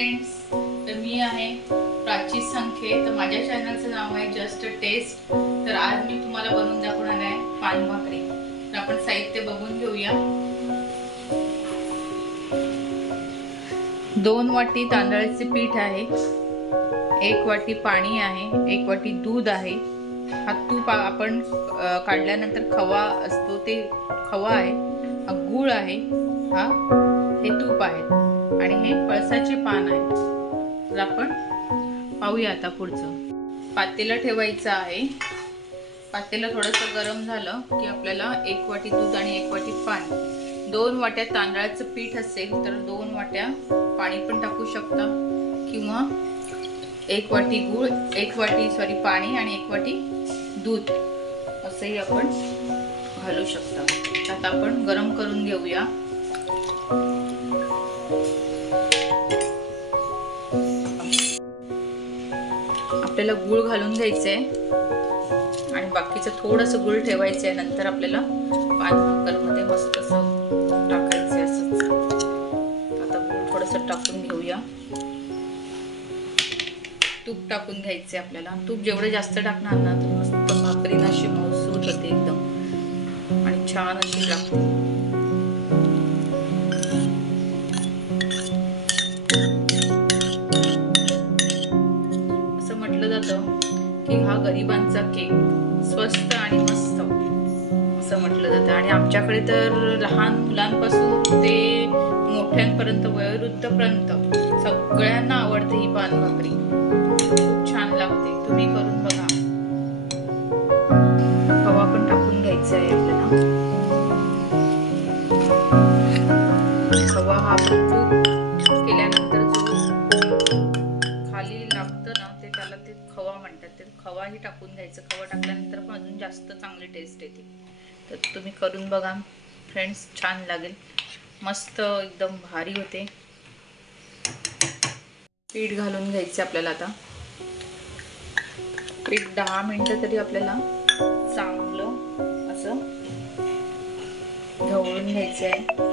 Friends, तर मी आहे प्राची संखे। तर माझ्या चॅनलचं नाव आहे जस्ट टेस्ट। तर आज मी तुम्हाला बनवून दाखवणार आहे पान भाकरी। तर आपण साहित्य बघून घेऊया। 2 वाटी तांदळाचे पीठ आहे, 1 वाटी पाणी आहे, 1 वाटी दूध आहे, हा तूप आपण काढल्यानंतर खवा असतो ते खवा आहे, हा गूळ आहे, हे तूप आहे आणि हे पळसाचे पान आहे। तर आपण पाहूया आता पुढचं। पातेलं ठेवायचं आहे। पातेलं थोडंसं गरम झालं की आपल्याला 1 वाटी दूध आणि 1 वाटी पाणी, 2 वाट्या तांदळाचं पीठ असेल तर 2 वाट्या पाणी पण टाकू शकता, किंवा 1 वाटी गूळ, 1 वाटी पाणी आणि 1 वाटी दूध असंही आपण घालू शकता। आता आपण गरम करून घेऊया। आपल्याला गूळ घालून घ्यायचंय आणि बाकीचं थोडंसं गूळ ठेवायचंय। नंतर आपल्याला पान भाकरमध्ये मस्त असं टाकायचंय असंच। आता गूळ थोडंसं टाकून घेऊया। तूप टाकून घ्यायचंय आपल्याला। तूप जेवढं जास्त टाकणार ना तर मस्त भाकरी अशी मऊसूत होते एकदम आणि छान अशी लागते। की हा गरिबांचा केक, स्वस्त आणि मस्त असं म्हटलं जातं। आणि आमच्याकडे तर लहान मुलांपासून ते मोठ्यांपर्यंत, वयोवृद्धपर्यंत सगळ्यांना आवडते ही पान भाकरी। खूप छान लागते, तुम्ही करून बघा। खवा पण टाकून घ्यायचा आहे आपल्याला। खवा हा तूप केल्यानंतर जो खाली लागतं ना ते त्याला ते खवा म्हणतात। ते खवाही टाकून घ्यायचं। खवा टाकल्यानंतर पण अजून जास्त चांगली टेस्ट येते। तर तुम्ही करून बघा फ्रेंड्स, छान लागेल, मस्त एकदम भारी होते। पीठ घालून घ्यायचं आपल्याला। आता पीठ 10 मिनिटं तरी आपल्याला चांगलं असं ढवळून घ्यायचं आहे।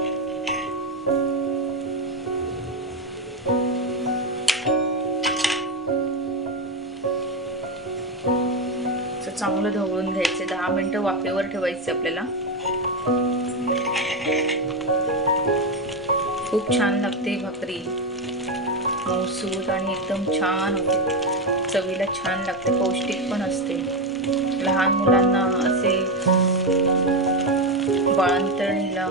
चांगलं ढवळून घ्यायचे। 10 मिनिटं वाफेवर ठेवायचे आपल्याला। खूप छान लागते भाकरी, मऊसूत आणि एकदम छान होते, चवीला छान लागते, पौष्टिक पण असते। लहान मुलांना असे बाळंतणीला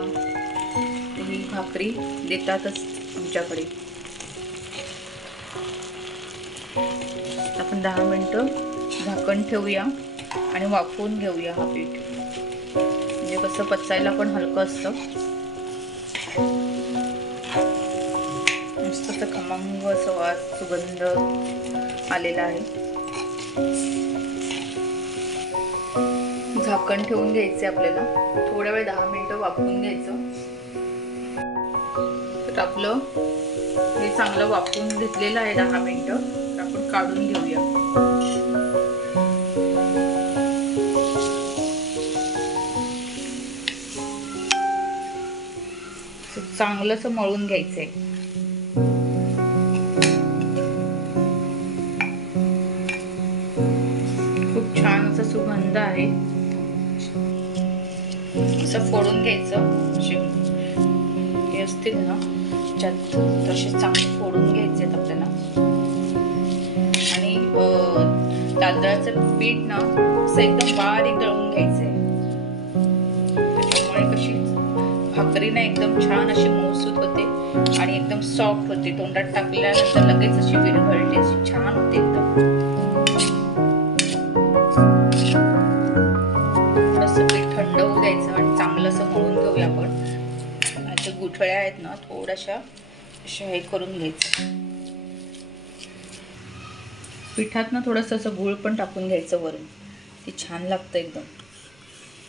ही भाकरी देतातच आमच्याकडे। आपण 10 मिनिटं झाकण ठेवूया आणि वाफवून घेऊया हा पीठ। म्हणजे कसं पचायला पण हलकं असतं। मस्त असं खमंग असं वास, सुगंध आलेला आहे। झाकण ठेवून घ्यायचे आपल्याला, थोड्या वेळ 10 मिनिटं वाफवून घ्यायचं। तर आपलं हे चांगलं वाफवून घेतलेलं आहे 10 मिनिटं। तर आपण काढून घेऊया। चांगलं असं मळून घ्यायचंय। खूप छान असा सुगंध आहे। असं फोडून घ्यायचं, हे असतील ना तसे चांगले फोडून घ्यायचे आपल्याला। आणि तांदळाचं पीठ ना असं एकदम बारीक दळून घ्यायचंय। त्याच्यामुळे कशी भाकरी ना एकदम छान अशी मऊसूत होते आणि एकदम सॉफ्ट होते। तोंडात टाकल्यानंतर लगेच अशी विरघळते, अशी छान होते एकदम। थोडंसं पीठ थंड होऊ द्यायचं आणि चांगलं असं मळून घेऊया आपण। अशा गुठळ्या आहेत ना थोड्याशा अशा हे करून घ्यायचं। पिठात ना थोडंसं असं गूळ पण टाकून घ्यायचं वरून, ते छान लागतं एकदम।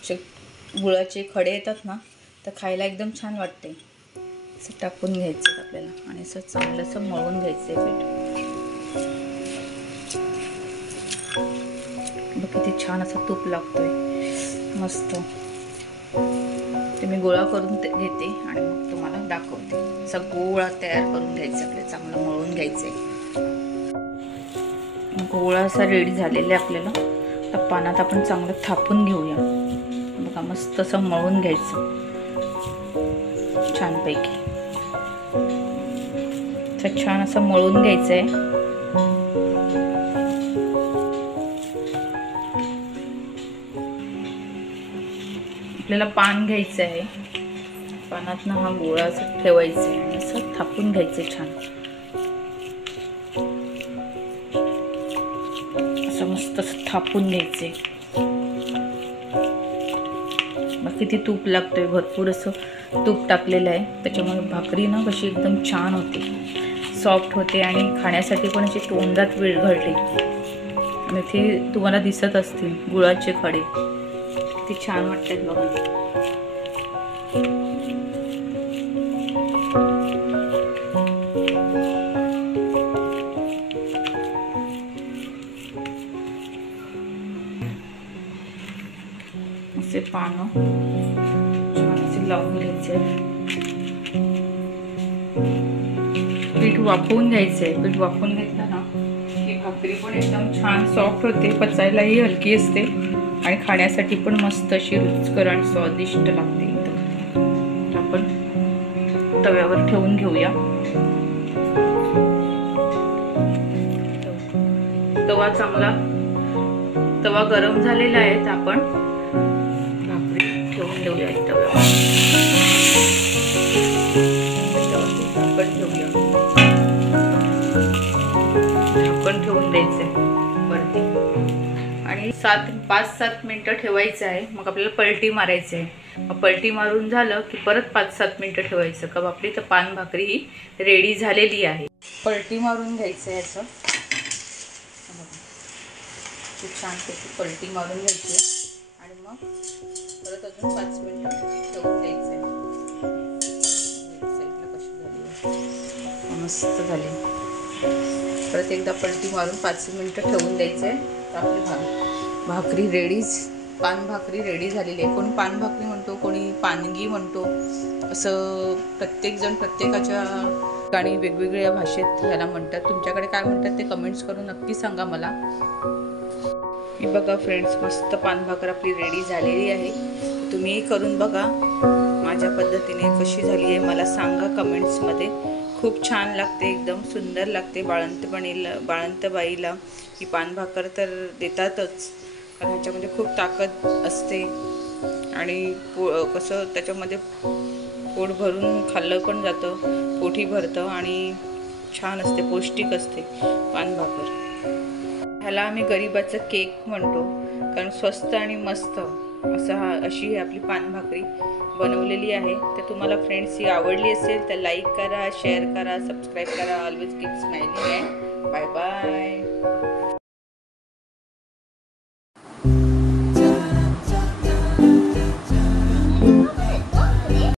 असे गुळाचे खडे येतात ना तर खायला एकदम छान वाटते। असं टाकून घ्यायचं आपल्याला आणि असं चांगलं असं मळून घ्यायचं पीठ। बघ किती छान असं तूप लागतोय, मस्त। तुम्ही मी गोळा करून घेते आणि मग तुम्हाला दाखवते. असा गोळा तयार करून घ्यायचा, आपल्याला चांगलं मळून घ्यायचं आहे. गोळा असा रेडी झालेला आहे आपल्याला. तर पानात आपण चांगलं थापून घेऊया. बघा मस्त असं मळून घ्यायचं छानपैकी. छान असं मळून घ्यायचं आहे. आपल्याला पान घ्यायचं आहे. पानातनं हा गोळा असं ठेवायचा आहे आणि असं थापून घ्यायचं छान. असं मस्त असं थापून घ्यायचे. मग किती तूप लागतोय, भरपूर असं तूप टाकलेलं आहे. त्याच्यामुळे भाकरी ना कशी एकदम छान होते, सॉफ्ट होते आणि खाण्यासाठी पण अशी तोंडात विरघळते. आणि ते तुम्हाला दिसत असतील गुळाचे खडे किती छान वाटतात बघा. असे पानं छान असे लावून घ्यायचे. पीठ वाफवून घ्यायचंय. पीठ वाफवून घेतलं ना की भाकरी पण एकदम छान सॉफ्ट होते, पचायलाही हलकी असते आणि खाण्यासाठी पण मस्त अशी रुचकर आणि स्वादिष्ट लागते एकदम. आपण तव्यावर ठेवून घेऊया. तवा गरम झालेला आहे. तर आपण भाकरी ठेवून देऊया तव्यावर. झाकण ठेवूया. झाकण ठेवून द्यायचंय वरती आणि 5-7 मिनिटं ठेवायचं आहे. मग आपल्याला पलटी मारायचं आहे. मग पलटी मारून झालं की परत 5-7 मिनिटं ठेवायचं. का आपली तर पान भाकरी ही रेडी झालेली आहे. पलटी मारून घ्यायचं आहे असं खूप छानपैकी पलटी मारून घ्यायची आणि मग परत अजून 5 मिनिटं ठेवून द्यायचं आहे. साईडला कशी झाली, मस्त झाली. परत एकदा पलटी मारून 5 मिनिटं ठेवून द्यायचं आहे. तर आपली भाकरी रेडीच, पान भाकरी रेडी झालेली आहे. कोणी पान भाकरी म्हणतो, कोणी पानगी म्हणतो. असं प्रत्येकजण प्रत्येकाच्या ठिकाणी वेगवेगळ्या भाषेत ह्याला म्हणतात. तुमच्याकडे काय म्हणतात ते कमेंट्स करून नक्की सांगा मला. हे बघा फ्रेंड्स, मस्त पान भाकर आपली रेडी झालेली आहे. तुम्हीही करून बघा माझ्या पद्धतीने कशी झाली आहे मला सांगा कमेंट्समध्ये. खूप छान लागते, एकदम सुंदर लागते. बाळंतबाईला ही पान भाकर तर देतातच, कारण ह्याच्यामध्ये खूप ताकद असते आणि कसं त्याच्यामध्ये पोट भरून खाल्लं पण जातं, पोटी भरतं आणि छान असते, पौष्टिक असते पान भाकर. ह्याला आम्ही गरिबाचा केक म्हणतो, कारण स्वस्त आणि मस्त अशी आपली पान भाकरी बनवलेली आहे. तर तुम्हाला फ्रेंड्स ही आवडली असेल तर लाईक करा, शेअर करा, सबस्क्राईब करा. Always keep smiling and bye bye.